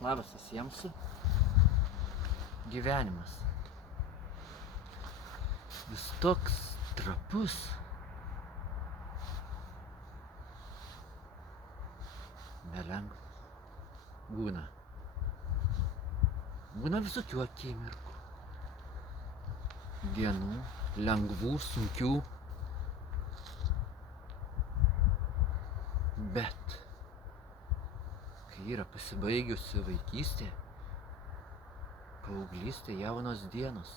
Labas visiems. Gyvenimas vis toks trapus. Nelengva. Būna visokių akimirkų. Dienų, lengvų, sunkių. Bet kai yra pasibaigusi vaikystė, paauglystė, jaunos dienos,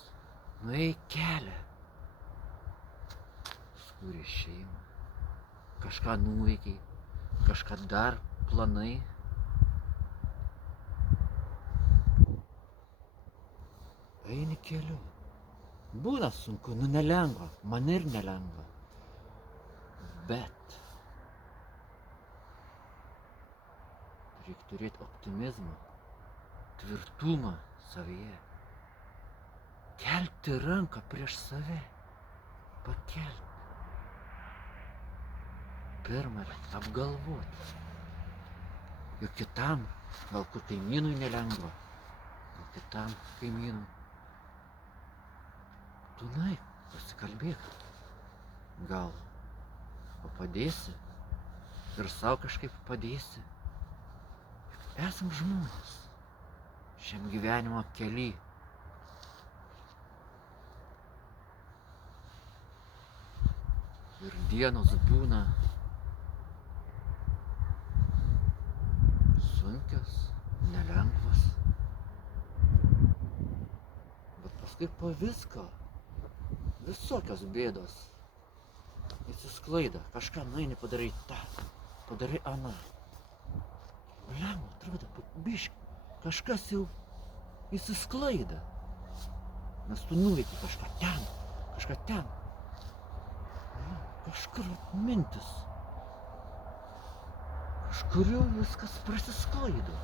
nuėjai kelią, sukūrei šeimą, kažką nuveikei, kažką dar planai. Eini keliu. Būna sunku, nelengva, man ir nelengva. Bet reikia turėti optimizmą, tvirtumą savyje. Kelti ranką prieš save. Pakelti. Pirmą apgalvoti. Juk kitam, gal kur kaimynui nelengva, gal kitam kaimynui. Tu nueik, pasikalbėk. Gal padėsi ir savo kažkaip padėsi. Esam žmonės šiam gyvenimo kely. Ir dienos būna sunkios, nelengvas. Bet paskui po visko visokios bėdos įsisklaida. Kažką nueini, padarai tą, padarai aną. Blemba, atrodo, biškį, kažkas jau įsisklaida. Nes tu nuveiki kažką ten. Kažkur mintis. Kažkur jau viskas prasisklaido.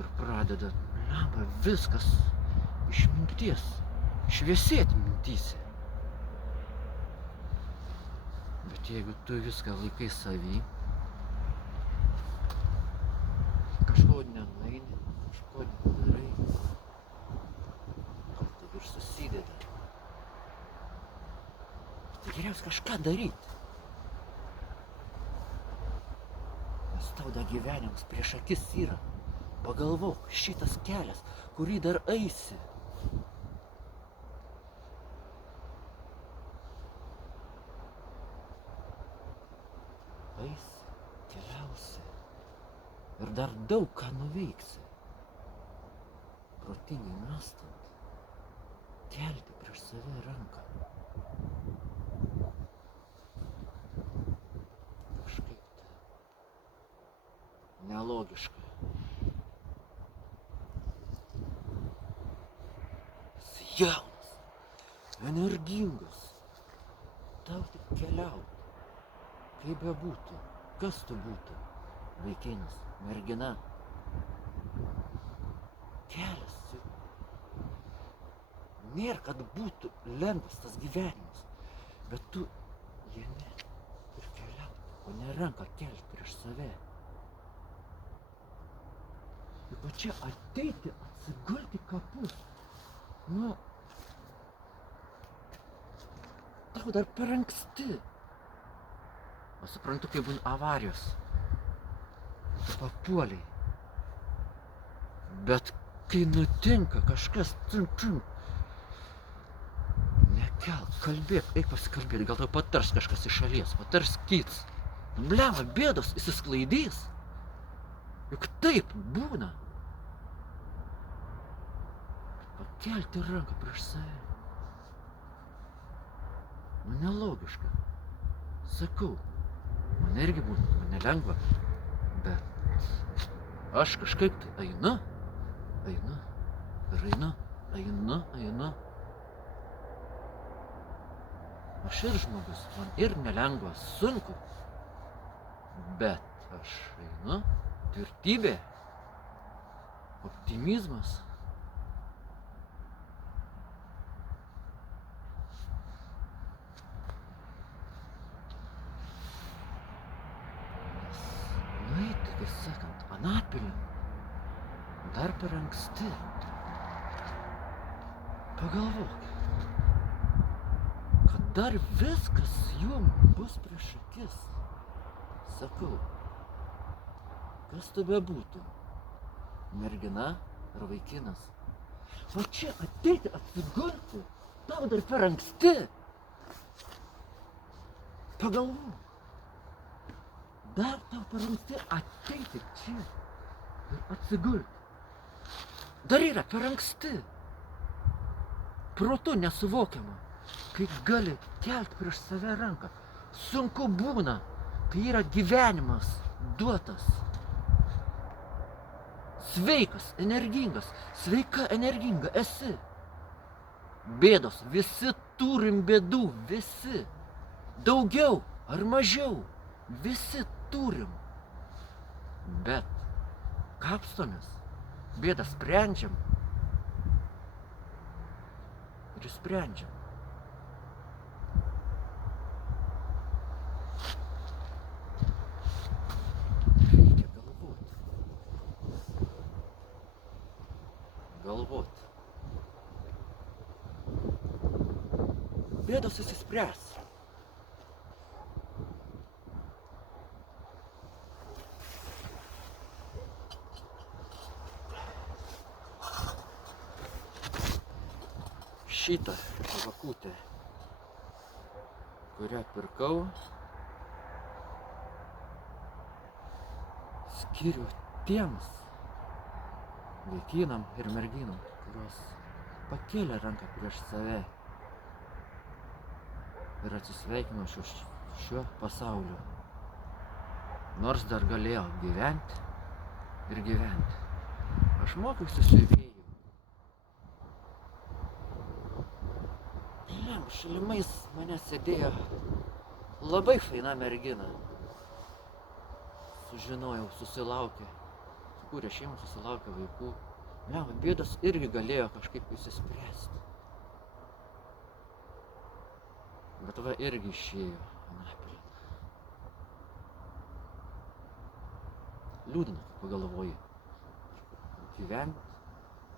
Ir pradeda, blemba, viskas iš minties, šviesėti mintyse. Bet jeigu tu viską laikai savy, kažko nenueini, kažko nepadarai, gal tai ir susideda. Tai geriausia kažką daryti. Nes tau dar gyvenimas prieš akis yra. Pagalvok, šitas kelias, kurį dar eisi. Eisi, keliausi. Ir dar daug ką nuveiksi. Protingai mąstant, kelti prieš save ranką. Kažkaip tai nelogiška. Esi jaunas, energingas. Tau tik keliauti. Kaip bebūtų, kas tu būtų? Vaikinas, mergina. Kelias. Nėra, kad būtų lengvas tas gyvenimas. Bet tu jame ir keliauti, o ne ranką kelti prieš save. Juk va čia ateiti, atsigulti kapus. Nu, tau dar per anksti. O suprantu, kai būna avarijos. Tu papuoliai. Bet kai nutinka kažkas, nekelk, kalbėk, eik pasikalbėti, gal tau patars kažkas iš šalies, patars kits. Blemba, bėdos įsisklaidys. Juk taip būna. Pakelti ranką prieš save. Nu, nelogiška. Sakau, man irgi būna, man nelengva. Bet aš kažkaip tai einu. Aš ir žmogus, man ir nelengva, sunku. Bet aš einu, tvirtybė, optimizmas. Nueiti, kaip sakant, Anapilin dar per anksti. Pagalvok, kad dar viskas jum bus prieš akis. Sakau, kas tu bebūtų, mergina ar vaikinas. O čia ateiti atsigulti, tau dar per anksti. Pagalvok, dar tau per anksti ateiti čia ir atsigulti. Dar yra per anksti. Protu nesuvokiama, kai gali kelti prieš save ranką. Sunku būna, kai yra gyvenimas duotas. Sveikas, energingas, sveika, energinga esi. Bėdos, visi turim bėdų, visi. Daugiau ar mažiau, visi turim. Bet kapstomės, bėdą sprendžiam ir sprendžiam. Reikia galvoti. Bėdos išsispręs. Šitą žvakutę, kurią pirkau, skiriu tiems vaikinam ir merginam, kurios pakėlė ranką prieš save ir atsisveikino šiuo pasauliu. Nors dar galėjo gyventi ir gyventi. Aš mokiausi siuvėjų. Šalimais mane sėdėjo labai faina mergina. Sužinojau, susilaukė, sukūrė šeimą, susilaukė vaikų. Bėdos irgi galėjo kažkaip išsispręsti. Bet va irgi išėjo Anapilin. Liūdna, kai pagalvoji. Gyventi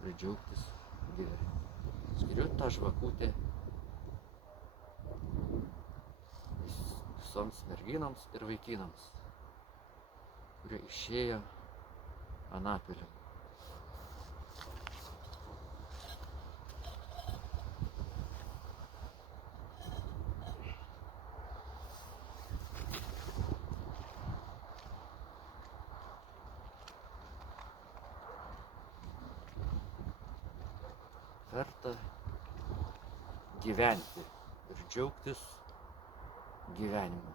ir džiaugtis gyvenimu. Skiriu tą žvakutę visoms merginoms ir vaikinams, kurie išėjo Anapilin. Verta gyventi ir džiaugtis gyvenimu.